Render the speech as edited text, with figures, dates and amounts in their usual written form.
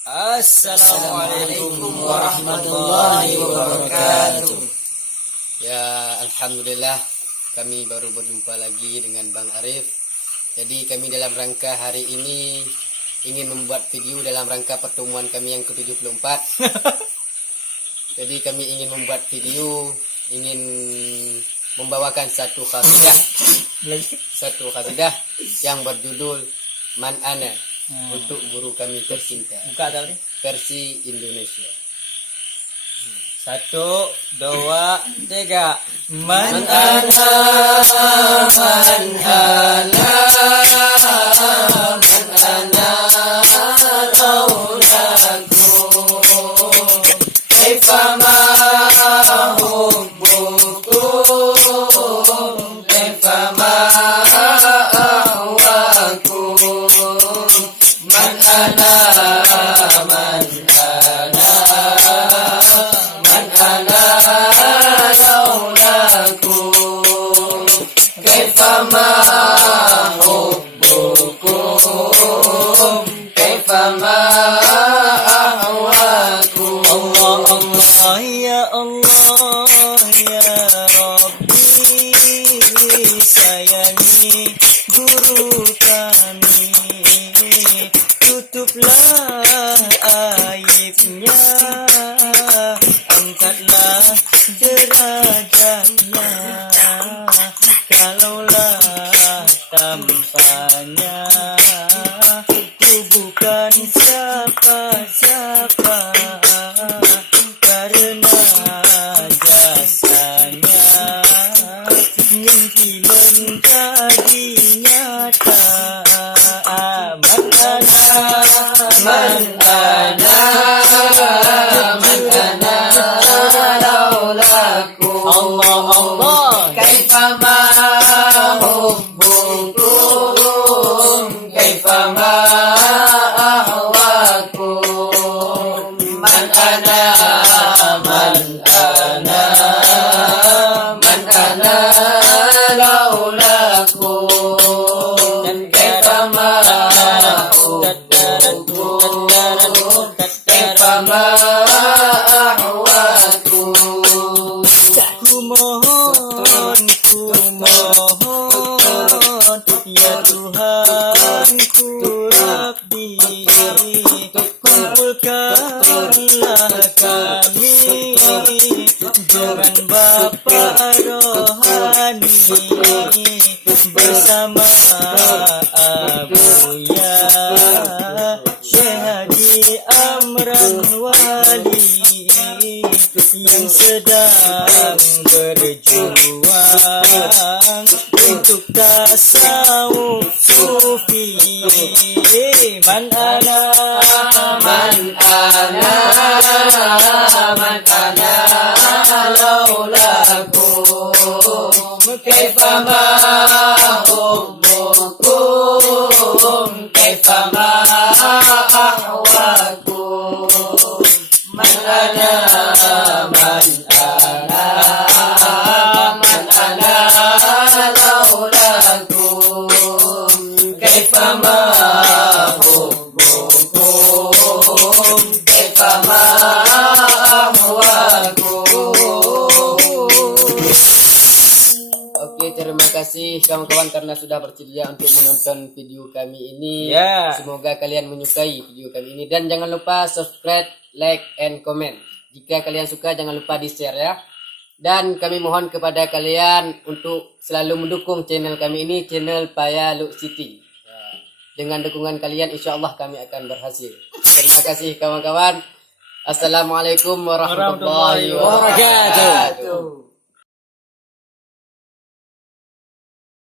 Assalamualaikum warahmatullahi wabarakatuh. Ya, alhamdulillah kami baru berjumpa lagi dengan Bang Arif. Jadi kami dalam rangka hari ini ingin membuat video dalam rangka pertemuan kami yang ke-74. Jadi kami ingin membuat video, ingin membawakan satu khasidah yang berjudul Man Ana untuk guru kami tercinta. Buka tau ni. Versi Indonesia. 1, 2, 3. Man ana, man ana, man ana, laulaku, kaifama hubbuku, kaifama ahwaku, man ana, man ana, man ana, laulaku, kaifama hubbukum, kaifama ahwaku. Allah ya Allah ya Rabbi, sayangi guru kami, tutuplah aibnya, angkatlah derajatnya, kalaulah tanpanya ku bukan siapa-siapa, karena jasanya mimpi menjadi nyata. Man ana, Man ana, man ana, laulaku, Allah Allah. kaifama hubbukum, kaifama ahwakum, man ana, man ana, man ana, laulaku, kaifama hubbukum, kaifama ahwakum. Ku mohon ya Tuhan ku Rabbi, kumpulkanlah kami dengan Bapa rohani bersama Abuya Syekh Haji Amran Wali yang sedang berjuang untuk tasawuf sufi. Man ana, Man ana, man ana, laulaku, kaifama hubbukum, kaifama ahwakum, man ana, man ana, man ana, laulaku, kaifama hubbukum, kaifama ahwakum. Oke, terima kasih kawan-kawan karena sudah bersedia untuk menonton video kami ini. Ya. Semoga kalian menyukai video kami ini dan jangan lupa subscribe, like, and comment. Jika kalian suka jangan lupa di-share ya. Dan kami mohon kepada kalian untuk selalu mendukung channel kami ini, channel Paya Luk Siti. Dengan dukungan kalian insya-Allah kami akan berhasil. Terima kasih kawan-kawan. Assalamualaikum warahmatullahi wabarakatuh.